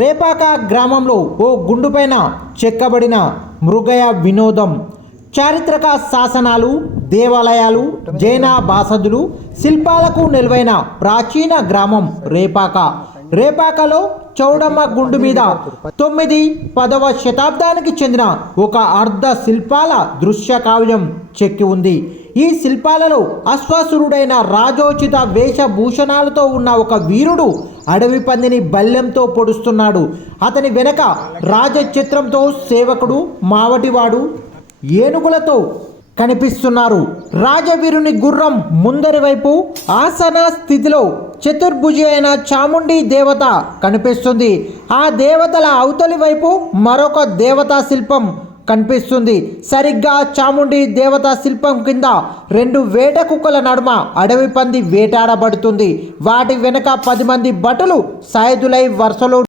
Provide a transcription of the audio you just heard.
రేపాక గ్రామంలో ఓ గుండుపైన చెక్కబడిన మృగయ వినోదం, చారిత్రక శాసనాలు, దేవాలయాలు, జైన బాసదులు, శిల్పాలకు నిలువైన ప్రాచీన గ్రామం రేపాక. రేపాకలో చౌడమ్మ గుండు మీద 9-10వ శతాబ్దానికి చెందిన ఒక అర్ధ శిల్పాల దృశ్య కావ్యం చెక్కి ఉంది. ఈ శిల్పాలలో అశ్వాసురుడైన రాజోచిత వేషభూషణాలతో ఉన్న ఒక వీరుడు అడవి పందిని బల్లెంతో పొడుస్తున్నాడు. అతని వెనక రాజచిత్రంతో సేవకుడు, మావటివాడు ఏనుగులతో కనిపిస్తున్నారు. రాజవీరుని గుర్రం ముందరి వైపు ఆసన స్థితిలో చతుర్భుజి అయిన చాముండి దేవత కనిపిస్తుంది. ఆ దేవతల అవతలి వైపు మరొక దేవతా శిల్పం కనిపిస్తుంది. సరిగ్గా చాముండి దేవతా శిల్పం కింద 2 వేట కుక్కల నడుమ అడవి పంది వేటాడబడుతుంది. వాటి వెనక 10 మంది భటులు సాయుధులై వరుసలో